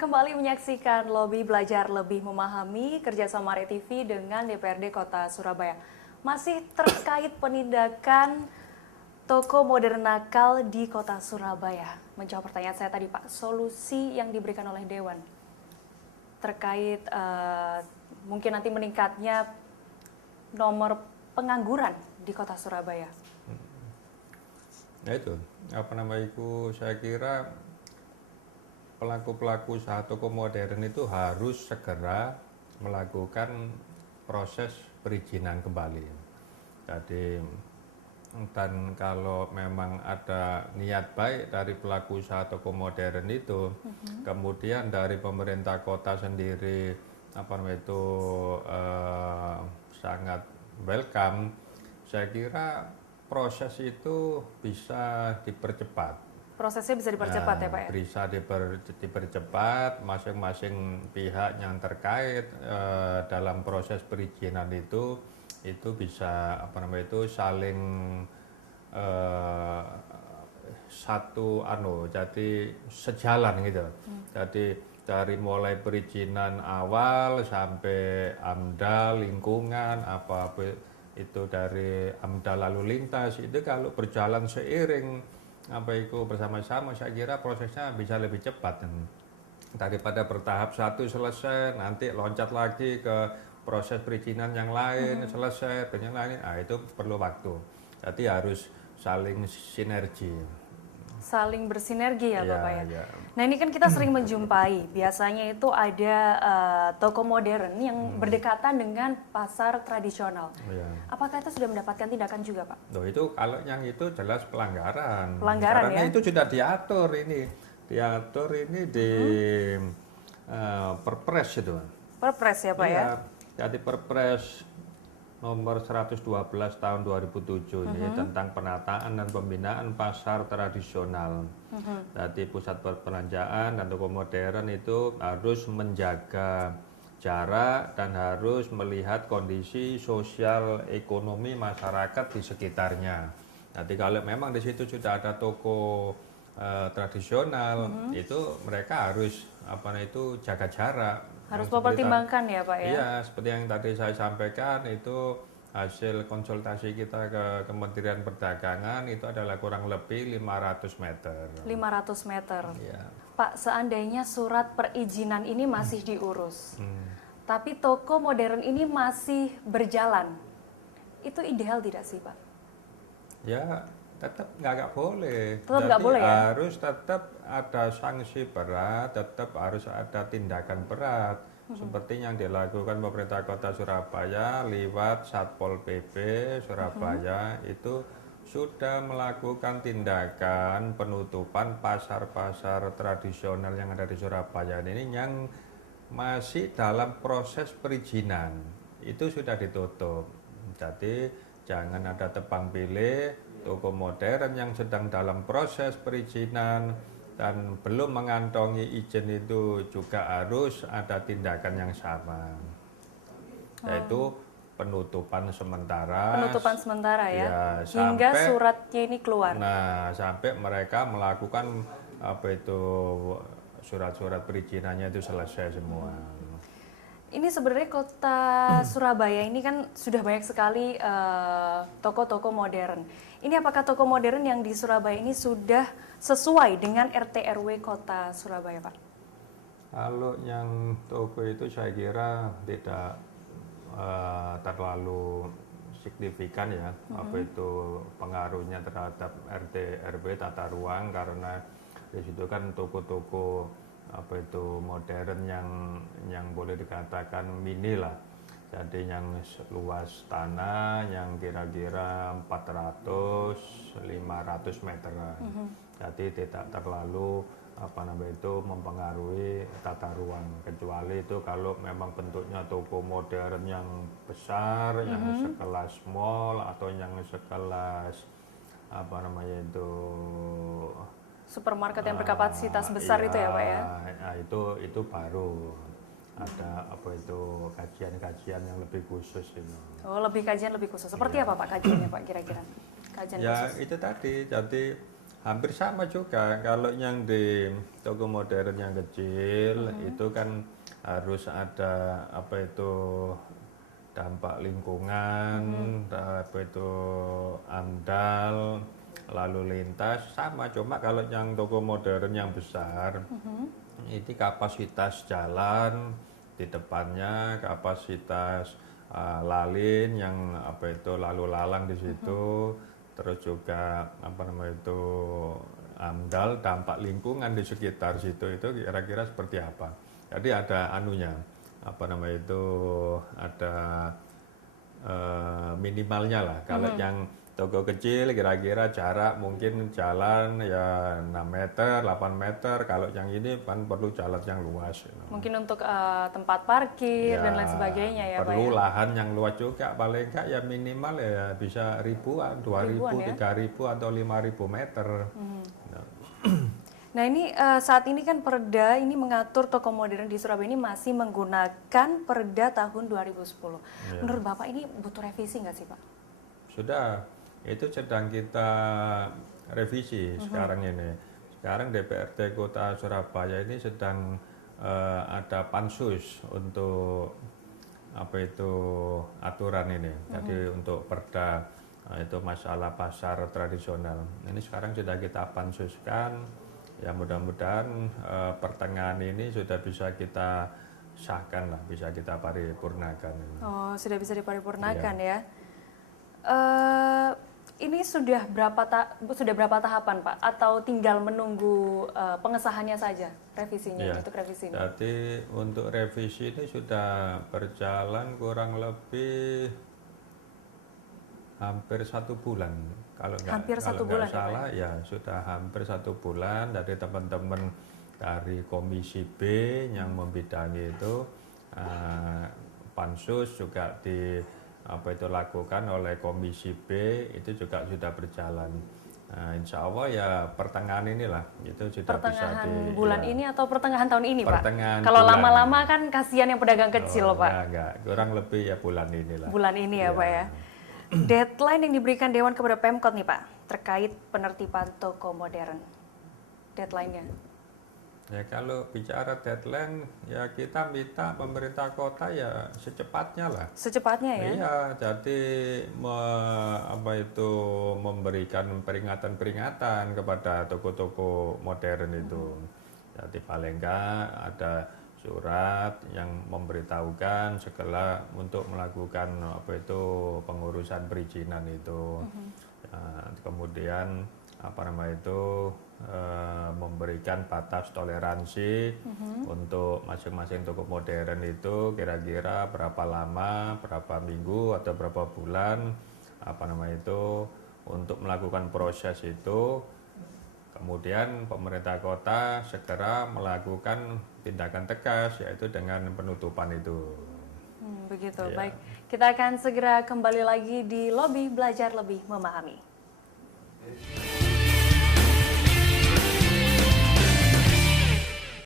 kembali menyaksikan Lobby Belajar Lebih Memahami kerjasama RTV dengan DPRD Kota Surabaya. Masih terkait penindakan toko modern nakal di Kota Surabaya. Menjawab pertanyaan saya tadi Pak, solusi yang diberikan oleh Dewan terkait mungkin nanti meningkatnya nomor pengangguran di Kota Surabaya. Ya itu, saya kira pelaku-pelaku usaha toko modern itu harus segera melakukan proses perizinan kembali. Jadi, dan kalau memang ada niat baik dari pelaku usaha toko modern itu, kemudian dari pemerintah kota sendiri sangat welcome, saya kira proses itu bisa dipercepat. Prosesnya bisa dipercepat ya Pak ya? Bisa dipercepat, masing-masing pihak yang terkait dalam proses perizinan itu bisa saling jadi sejalan gitu. Jadi dari mulai perizinan awal sampai AMDAL lingkungan itu dari AMDAL lalu lintas itu kalau berjalan seiring bersama-sama, saya kira prosesnya bisa lebih cepat daripada bertahap satu selesai nanti loncat lagi ke proses perizinan yang lain selesai dan yang lain, itu perlu waktu. Jadi harus saling sinergi. Saling bersinergi ya Bapak ya. Nah ini kan kita sering menjumpai, biasanya itu ada toko modern yang berdekatan dengan pasar tradisional. Apakah itu sudah mendapatkan tindakan juga Pak? Itu kalau yang itu jelas pelanggaran. Pelanggaran karena ya? itu sudah diatur ini di Perpres itu. Perpres ya Pak ya? Jadi Perpres nomor 112 tahun 2007 ini tentang penataan dan pembinaan pasar tradisional. Jadi pusat perbelanjaan dan toko modern itu harus menjaga jarak dan harus melihat kondisi sosial ekonomi masyarakat di sekitarnya. Jadi kalau memang di situ sudah ada toko tradisional, itu mereka harus jaga jarak. Harus mempertimbangkan ya Pak ya? Iya, seperti yang tadi saya sampaikan itu hasil konsultasi kita ke Kementerian Perdagangan itu adalah kurang lebih 500 meter. 500 meter. Iya. Pak, seandainya surat perizinan ini masih diurus, tapi toko modern ini masih berjalan, itu ideal tidak sih Pak? Ya, tetap nggak boleh. Tetap nggak boleh ya? Harus tetap ada sanksi berat, tetap harus ada tindakan berat. Seperti yang dilakukan pemerintah kota Surabaya lewat Satpol PP Surabaya itu sudah melakukan tindakan penutupan pasar-pasar tradisional yang ada di Surabaya ini yang masih dalam proses perizinan. Itu sudah ditutup. Jadi jangan ada tebang pilih toko modern yang sedang dalam proses perizinan dan belum mengantongi izin itu juga harus ada tindakan yang sama, yaitu penutupan sementara. Penutupan sementara ya, hingga sampai, suratnya ini keluar. Nah, sampai mereka melakukan surat-surat perizinannya itu selesai semua. Ini sebenarnya kota Surabaya ini kan sudah banyak sekali toko-toko modern. Ini apakah toko modern yang di Surabaya ini sudah sesuai dengan RT RW kota Surabaya, Pak? Kalau yang toko itu saya kira tidak terlalu signifikan ya, pengaruhnya terhadap RT RW tata ruang, karena di situ kan toko-toko modern yang boleh dikatakan mini lah. Jadi yang luas tanah yang kira-kira 400-500 meter. Jadi tidak terlalu mempengaruhi tata ruang, kecuali itu kalau memang bentuknya toko modern yang besar, yang sekelas mall atau yang sekelas supermarket yang berkapasitas besar itu ya Pak ya? Nah, itu baru ada kajian-kajian yang lebih khusus itu. Oh, lebih kajian lebih khusus. Seperti apa Pak kajiannya Pak kira-kira? Kajian khusus. Itu tadi, jadi Hampir sama juga. Kalau yang di toko modern yang kecil itu kan harus ada apa itu dampak lingkungan, apa itu AMDAL, lalu lintas sama. Cuma kalau yang toko modern yang besar, ini kapasitas jalan di depannya, kapasitas lalin yang apa itu lalu lalang di situ, terus juga apa namanya itu AMDAL, dampak lingkungan di sekitar situ itu kira-kira seperti apa. Jadi ada anunya, apa namanya itu ada minimalnya lah. Kalau yang toko kecil kira-kira jarak mungkin jalan ya 6 meter, 8 meter. Kalau yang ini kan perlu jalan yang luas. Mungkin untuk tempat parkir Ya, dan lain sebagainya ya Pak perlu ya. lahan yang luas juga, paling enggak ya minimal ya bisa ribuan, 2.000, ya? 3.000 atau 5.000 meter. Nah, Nah ini saat ini kan Perda ini mengatur toko modern di Surabaya ini masih menggunakan Perda tahun 2010. Menurut Bapak ini butuh revisi nggak sih Pak? sudah, itu sedang kita revisi sekarang ini. Sekarang DPRD Kota Surabaya ini sedang ada pansus untuk apa itu aturan ini. Jadi untuk Perda itu masalah pasar tradisional. Ini sekarang sudah kita pansuskan. Ya mudah-mudahan pertengahan ini sudah bisa kita sahkan lah, bisa kita paripurnakan. Oh sudah bisa diparipurnakan ya. Ini sudah berapa tahapan Pak? Atau tinggal menunggu pengesahannya saja revisinya untuk revisi ini? Jadi untuk revisi ini sudah berjalan kurang lebih hampir 1 bulan. Kalau nggak salah ya sudah hampir 1 bulan dari teman-teman dari Komisi B yang membidangi itu pansus juga apa itu lakukan oleh Komisi B itu juga sudah berjalan. Nah, insya Allah ya pertengahan inilah itu sudah pertengahan bisa bulan ini atau pertengahan tahun ini pertengahan Pak? Kalau bulan. lama-lama kan kasihan yang pedagang kecil Pak. Enggak, kurang lebih ya bulan inilah. Bulan ini ya Pak ya. Deadline yang diberikan Dewan kepada Pemkot nih Pak terkait penertiban toko modern. Deadline-nya. Ya kalau bicara deadline ya kita minta pemerintah kota ya secepatnya lah. Secepatnya ya? Iya, jadi apa itu memberikan peringatan-peringatan kepada toko-toko modern itu. Jadi paling enggak ada surat yang memberitahukan segala untuk melakukan apa itu pengurusan perizinan itu. Kemudian apa namanya itu memberikan batas toleransi untuk masing-masing toko modern itu kira-kira berapa lama, berapa minggu atau berapa bulan apa namanya itu untuk melakukan proses itu. Kemudian pemerintah kota segera melakukan tindakan tegas yaitu dengan penutupan itu. Begitu, Ya. baik. Kita akan segera kembali lagi di Lobi Belajar Lebih Memahami.